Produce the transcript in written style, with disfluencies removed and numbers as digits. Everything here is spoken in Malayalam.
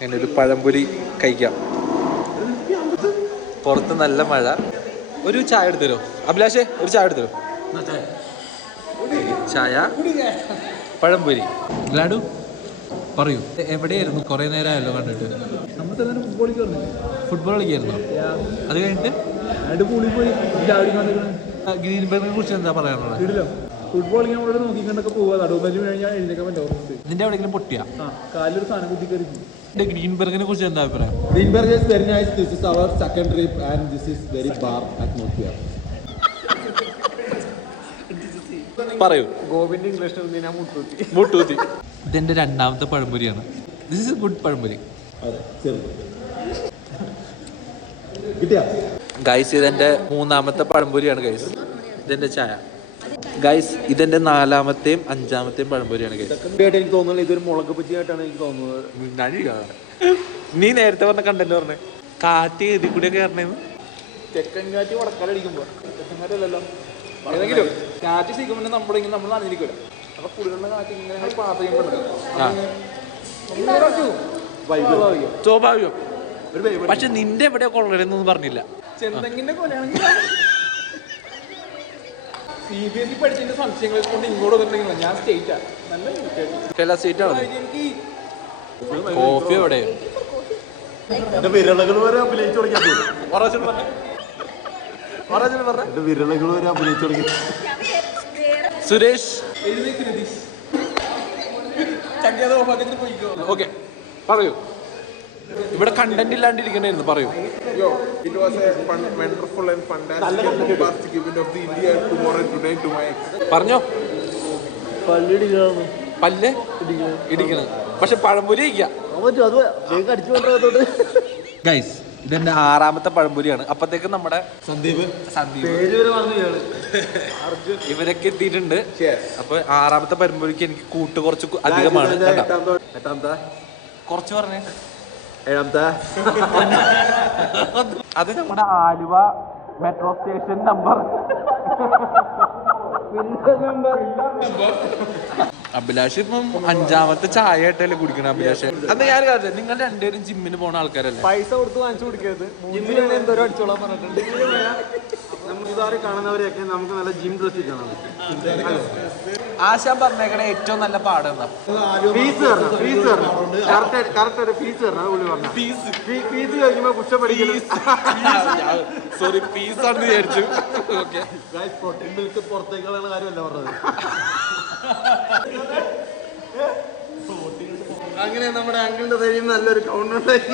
അങ്ങനെ ഒരു പഴംപൊരി കഴിക്കാം. പുറത്ത് നല്ല മഴ. ഒരു ചായ എടുത്തരോ അഭിലാഷേ? ഒരു ചായ എടുത്തരോ? ചായ, പഴംപൊരി. ലാഡു പറയൂ, എവിടെയായിരുന്നു? കുറെ നേരമായല്ലോ കണ്ടിട്ട്. ഫുട്ബോൾ കളിക്കായിരുന്നോ? അത് കഴിഞ്ഞിട്ട് ഗ്രീൻബർഗിനെ കുറിച്ച് എന്താ പറയാനുള്ളത്? ഫുട്ബോൾ നോക്കിക്കൊണ്ടൊക്കെ പോവാ. നിന്റെ എവിടെയെങ്കിലും പൊട്ടിയാ? കാലൊരു സാധനം കുത്തി കയറി. ഗ്രീൻബർഗിനെ കുറിച്ച് എന്താ അഭിപ്രായം? Greenberg is very nice. This is our second trip and this is very bar atmosphere. പറയൂ. ഗോവിന്റെ ഇംഗ്ലീഷ് മുട്ടൂത്തി. ഇതെന്റെ രണ്ടാമത്തെ പഴംപൊരിയാണ്. This is a good pazhampori. Guys ഇതെന്റെ മൂന്നാമത്തെ പഴംപൊരിയാണ് ഗൈസ്. ഇതെന്റെ ചായ. ഗൈസ് ഇതെന്റെ നാലാമത്തെയും അഞ്ചാമത്തെയും പഴംപൊരിയാണ് ഗൈസ്. എനിക്ക് തോന്നുന്നത് ഇതൊരു മുളക് പറ്റിയായിട്ടാണ് എനിക്ക് തോന്നുന്നത്. നീ നേരത്തെ പറഞ്ഞ കണ്ടന്റ് പറഞ്ഞേ, കാറ്റ് എതി കൂടെ കയറണേന്ന്. തെക്കൻ കാറ്റ് വടക്കാലടിക്കുമ്പോ തെക്കൻ കാറ്റല്ലല്ലോ, ഏതെങ്കിലും കാറ്റ് സീക്കുമ്പോൾ നമ്മൾ നനഞ്ഞിരിക്കില്ല. അപ്പൊ കുടികളുടെ കാറ്റ് ഇങ്ങനെ പാത്രം സ്വാഭാവികം. പക്ഷെ നിന്റെ എവിടെ കൊള്ളരുതെന്നൊന്നും പറഞ്ഞില്ല. ചെന്തെങ്ങിന്റെ കൊലയാണെങ്കിൽ CBSE പഠിച്ചതിന്റെ സംശയങ്ങളെ കൊണ്ട് ഇങ്ങോട്ട് വന്നിട്ടുണ്ടെങ്കിൽ ഞാൻ സ്റ്റേറ്റാ നല്ല സ്റ്റേറ്റ് ആണ്. കോഫി എവിടെ? വിരളകൾ വരെ അഭിനയിച്ചു തുടങ്ങി. വിരളകൾ വരെ അഭിനയിച്ചു തുടങ്ങി. സുരേഷ് ഓക്കെ പറയൂ. ഇവിടെ കണ്ടന്റ് ഇല്ലാണ്ടിരിക്കണായിരുന്നു. പറയൂ. It was a wonderful and fantastic and bombastic event of the India tomorrow and today to my ex. പറഞ്ഞോ. പല്ല് ഇടിക്കണം. പക്ഷെ പഴംപൊരി കഴിക്കാം. ഗൈസ് ഇതെന്റെ ആറാമത്തെ പഴംപൊരിയാണ്. അപ്പത്തേക്ക് നമ്മുടെ സന്ദീപ് ഇവരൊക്കെ എത്തിയിട്ടുണ്ട്. അപ്പൊ ആറാമത്തെ പഴംപൊരിക്ക് എനിക്ക് കൂട്ട് കുറച്ച് അധികമാണ്. കുറച്ച് പറഞ്ഞേ. അത് നമ്മുടെ Aluva metro station number. Abhilash ഇപ്പം അഞ്ചാമത്തെ ചായ ആയിട്ടല്ലേ കുടിക്കണം. അഭിലാഷ് അന്ന് ഞാൻ കാര്യം, നിങ്ങൾ രണ്ടുപേരും ജിമ്മിന് പോണ ആൾക്കാരല്ലേ? പൈസ കൊടുത്ത് വാങ്ങിച്ചു കൊടുക്കരുത്. ജിമ്മിൽ എന്തോരം അടിച്ചോളാൻ പറഞ്ഞിട്ടുണ്ട്. കാണുന്നവരെയൊക്കെ നമുക്ക് നല്ല ജിം ഡ്രസ്സിൽ കാണാം. ആശാൻ പറഞ്ഞേക്കണ ഏറ്റവും നല്ല പാഠം എന്താ? ഫീസ് കഴിക്കുമ്പോ കുറ്റപ്പടിക്കല്. സോറി പീസ് ആണെന്ന് വിചാരിച്ചു. ഓക്കെ പ്രോട്ടീൻ മിൽക്ക് പുറത്തേക്കുള്ള കാര്യമല്ല പറഞ്ഞത്. അങ്ങനെ നമ്മുടെ അങ്കിളിന്റെ തൈ നല്ലൊരു കൗണ്ട് ഉണ്ടായി.